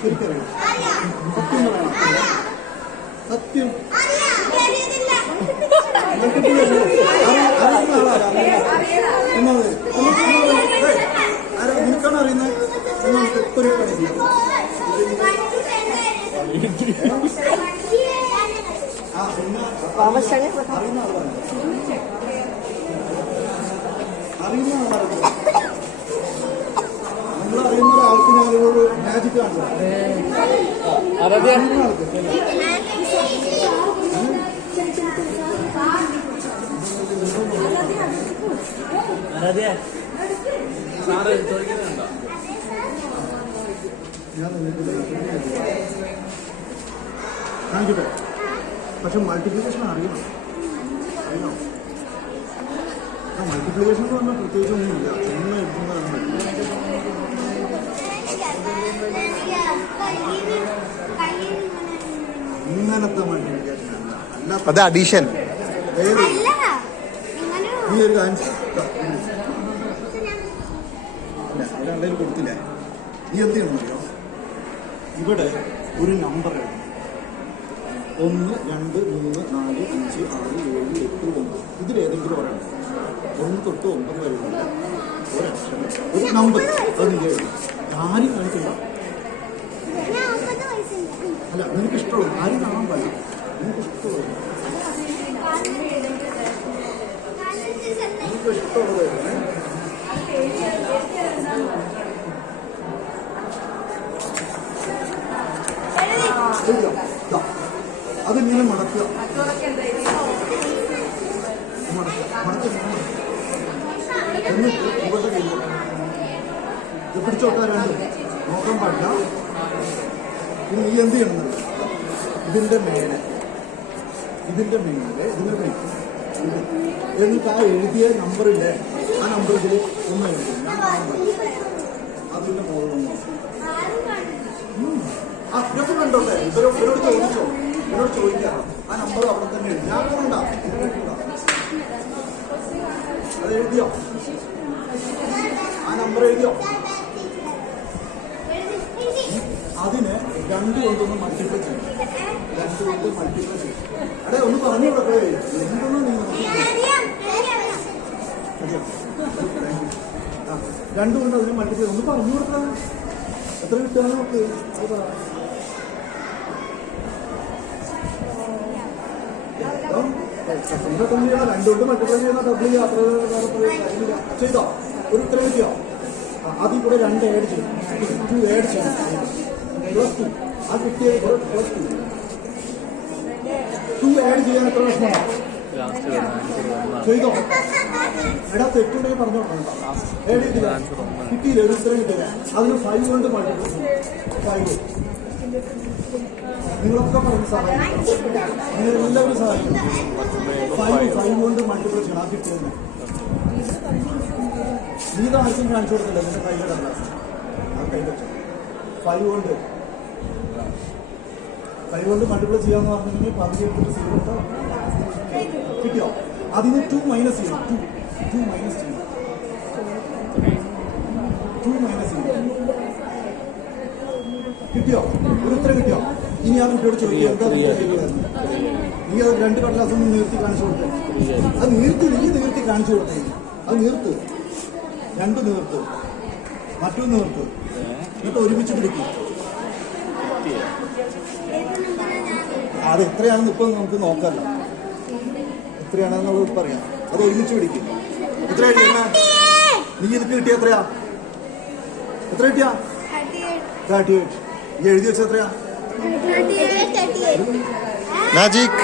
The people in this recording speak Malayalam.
ശരിക്കറിയാം. സത്യം പറയണം. സത്യം അറിയുന്ന ആളാരാ? നിനക്കാണ് അറിയുന്നത്. ഒരു പണി ചെയ്യാം. അറിയുന്ന ആളാണ്. നമ്മളറിയുന്ന ഒരാൾക്ക് ഞാനൊരു മാജിക് കാണുക. അറിയുന്ന ആൾക്ക് കാണിക്കട്ടെ. പക്ഷെ മൾട്ടിപ്ലിക്കേഷൻ അറിയണം. മൾട്ടിപ്ലിക്കേഷൻ എന്ന് പറഞ്ഞാൽ പ്രത്യേകിച്ച് ഒന്നുമില്ല. ഒന്ന് എഴുതുന്നതാണ് ഇങ്ങനത്തെ മൾട്ടിപ്ലിക്കേഷൻ അല്ല. അത് അഡീഷൻ. നീ ഒരു കാര്യം രണ്ടേലും കൊടുത്തില്ല. നീ എന്ത് ചെയ്യണമെന്നറിയോ? ഇവിടെ ഒരു നമ്പർ എഴുതണം. 1, 2, 3, 4, 5, 6, 7, 8, 9. ഇതിലേതെങ്കിലും ഒരെണ്ണം 1 തൊട്ട് 9 വരെയുള്ള ഒരക്ഷരം, ഒരു നമ്പർ. അത് നീ എഴുതി. ആരും കാണിക്കില്ല. അല്ല, നിനക്ക് ഇഷ്ടമുള്ളത് ആരും കാണാൻ പാടില്ല. നിനക്ക് ഇഷ്ടമുള്ളത് അതിങ്ങനെ മടക്കുക. എന്നിട്ട് ഇവിടെ ഇത് പിടിച്ചോട്ടാരാണ്ട് നോക്കാൻ പാടില്ല. പിന്നെ നീ എന്ത് ചെയ്യണം? ഇതിന്റെ മേലെ ഇതിനെ പിടിക്കും. എന്നിട്ട് ആ എഴുതിയ നമ്പറില്ലേ, ആ നമ്പറിൽ ഒന്ന് എഴുതി. അതിന്റെ മുകളിലൊന്നും ഇതൊക്കെ കണ്ടോട്ടെ. ഇവരോട് ചോദിച്ചോ. ഇവരോട് ചോദിക്കാം. ആ നമ്പർ അവിടെ തന്നെ എഴുതി. ഞാൻ കൊണ്ടാ അത് എഴുതിയോ? ആ നമ്പർ എഴുതിയോ? അതിന് 2 കൊണ്ടൊന്ന് മൾട്ടിപ്ലൈ ചെയ്യും. 2 കൊണ്ട് മൾട്ടിപ്ലൈ ചെയ്യും. അടേ ഒന്ന് പറഞ്ഞു കൊടുക്കേ. എന്തൊന്നും നീ 2 കൊണ്ട് അതിന് മൾട്ടിപ്ലൈ ഒന്ന് പറഞ്ഞു കൊടുക്കാം. എത്ര കിട്ടുകയാണ് നമുക്ക്? ഇതൊക്കെ 2 കൊണ്ട് മൾട്ടിപ്ലൈ ചെയ്യുന്ന ഡബിൾ യാത്ര ചെയ്തോ? ഒരു ഉത്തരം കിട്ടിയോ? അതിൽ കൂടെ 2 ആഡ് ചെയ്യും. 2 ആഡ് ചെയ്യണം. +2. ആ കിട്ടിയ +2. 2 ആഡ് ചെയ്യാൻ എത്ര പ്രശ്നമാണ്? ചെയ്തോ? എടാ തെറ്റുണ്ടെങ്കിൽ പറഞ്ഞു കൊടുക്കണ്ട. കിട്ടിയില്ല, ഒരു ഉത്തരം കിട്ടില്ല. അതിന് 5 കൊണ്ട് മൾട്ടിപ്ലൈ ചെയ്യും. 5 നിങ്ങളൊക്കെ പറഞ്ഞ് സഹായിക്കും. നിങ്ങളെല്ലാവരും സഹായിക്കും. 5 കൊണ്ട് മൾട്ടിപ്ലൈ ചെയ്യണം. ആ കിട്ടിയത് നീ ആർക്കും കാണിച്ചു കൊടുക്കില്ല. നിന്റെ കയ്യിലല്ല, ആ കൈ വെച്ചു. 5 കൊണ്ട് മൾട്ടിപ്ലൈ ചെയ്യാന്ന് പറഞ്ഞിട്ടുണ്ടെങ്കിൽ 10 എടുത്തിട്ട് 0 കിട്ടിയോ? അതിന് 2 മൈനസ് ചെയ്യണം. 2 മൈനസ് ചെയ്യണം. 2 മൈനസ് ചെയ്യണം. കിട്ടിയോ? ഒരു ഉത്തരം കിട്ടിയോ? ഇനി ആ കുട്ടിയോട് ചോദിക്കുക എന്താ നീ അത് 2 കടലാസൊന്നും നീർത്തി കാണിച്ചു കൊടുത്തേ. അത് നീ നീർത്തി കാണിച്ചു കൊടുത്തേ. അത് നീർത്ത് 2 നീർത്ത്, മറ്റൊന്ന് നീർത്ത്, എന്നിട്ട് ഒരുമിച്ച് പിടിക്കും. അത് എത്രയാണെന്ന് ഇപ്പം നമുക്ക് നോക്കാമല്ലോ. എത്രയാണെന്നുള്ളത് പറയാം. അത് ഒരുമിച്ച് പിടിക്കും. എത്ര എഴുതിയ നീ എനിക്ക് കിട്ടിയ എത്രയാ? എത്ര കിട്ടിയാ? 38. ഈ എഴുതി വെച്ച എത്രയാ? മാജിക്.